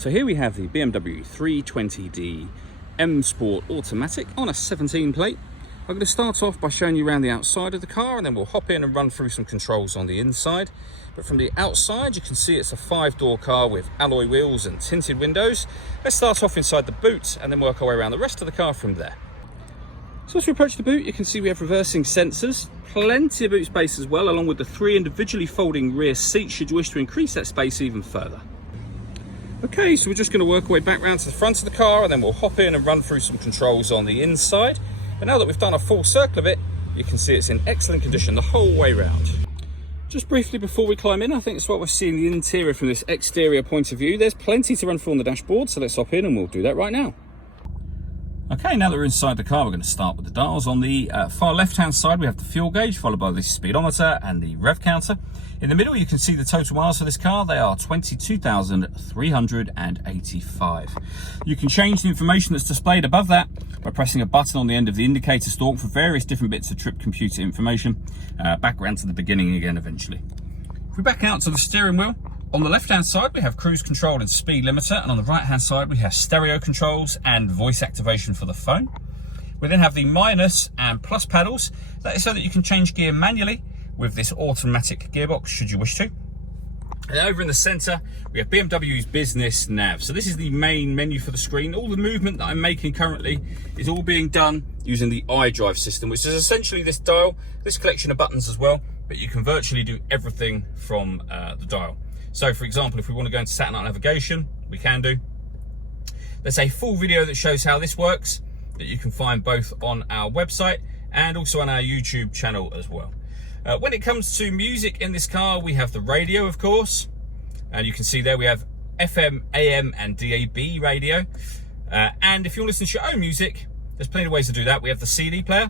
So here we have the BMW 320d M Sport Automatic on a 17 plate. I'm going to start off by showing you around the outside of the car, and then we'll hop in and run through some controls on the inside. But from the outside, you can see it's a 5-door car with alloy wheels and tinted windows. Let's start off inside the boot and then work our way around the rest of the car from there. So as we approach the boot, you can see we have reversing sensors, plenty of boot space as well, along with the 3 individually folding rear seats should you wish to increase that space even further. Okay, so we're just going to work our way back round to the front of the car, and then we'll hop in and run through some controls on the inside. But now that we've done a full circle of it, you can see it's in excellent condition the whole way round. Just briefly before we climb in, I think it's what we're seeing the interior from this exterior point of view. There's plenty to run through on the dashboard, so let's hop in and we'll do that right now. Okay, now that we're inside the car, we're going to start with the dials. On the far left-hand side, we have the fuel gauge, followed by the speedometer and the rev counter. In the middle, you can see the total miles for this car. They are 22,385. You can change the information that's displayed above that by pressing a button on the end of the indicator stalk for various different bits of trip computer information, back around to the beginning again eventually. If we back out to the steering wheel, on the left-hand side, we have cruise control and speed limiter, and on the right-hand side, we have stereo controls and voice activation for the phone. We then have the minus and plus pedals. That is so that you can change gear manually with this automatic gearbox, should you wish to. And over in the center, we have BMW's business nav. So this is the main menu for the screen. All the movement that I'm making currently is all being done using the iDrive system, which is essentially this dial, this collection of buttons as well, but you can virtually do everything from the dial. So for example, if we want to go into satellite navigation, we can do. There's a full video that shows how this works that you can find both on our website and also on our YouTube channel as well. When it comes to music in this car, we have the radio, of course, and you can see there we have FM, AM and DAB radio. And if you want to listen to your own music, there's plenty of ways to do that. We have the CD player.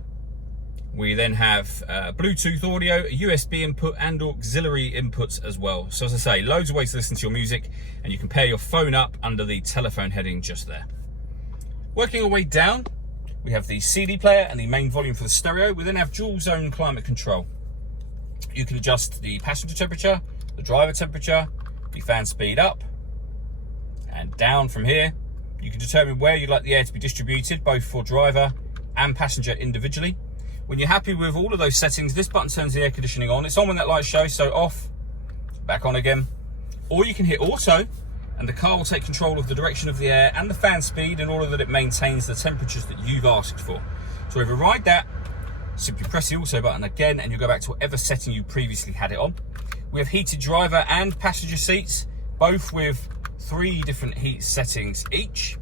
We then have Bluetooth audio, USB input and auxiliary inputs as well. So as I say, loads of ways to listen to your music, and you can pair your phone up under the telephone heading just there. Working our way down, we have the CD player and the main volume for the stereo. We then have dual zone climate control. You can adjust the passenger temperature, the driver temperature, the fan speed up and down from here. You can determine where you'd like the air to be distributed, both for driver and passenger individually. When you're happy with all of those settings, this button turns the air conditioning on. It's on when that light shows, so off, back on again. Or you can hit auto, and the car will take control of the direction of the air and the fan speed in order that it maintains the temperatures that you've asked for. To override that, simply press the auto button again, and you'll go back to whatever setting you previously had it on. We have heated driver and passenger seats, both with 3 different heat settings each.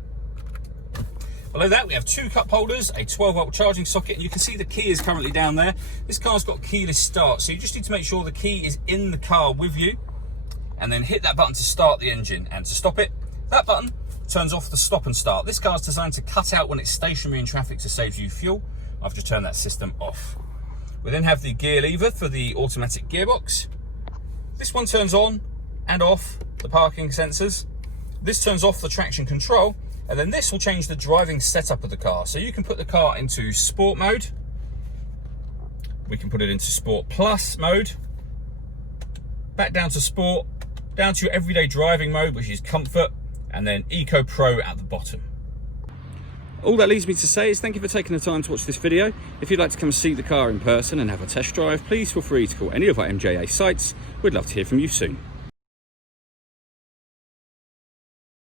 Below that, we have 2 cup holders, a 12-volt charging socket, and you can see the key is currently down there. This car's got keyless start, so you just need to make sure the key is in the car with you, and then hit that button to start the engine. And to stop it, that button turns off the stop and start. This car's designed to cut out when it's stationary in traffic to save you fuel. I've just turned that system off. We then have the gear lever for the automatic gearbox. This one turns on and off the parking sensors. This turns off the traction control, and then this will change the driving setup of the car. So you can put the car into sport mode. We can put it into sport plus mode. Back down to sport, down to your everyday driving mode, which is comfort, and then Eco Pro at the bottom. All that leaves me to say is thank you for taking the time to watch this video. If you'd like to come see the car in person and have a test drive, please feel free to call any of our MJA sites. We'd love to hear from you soon.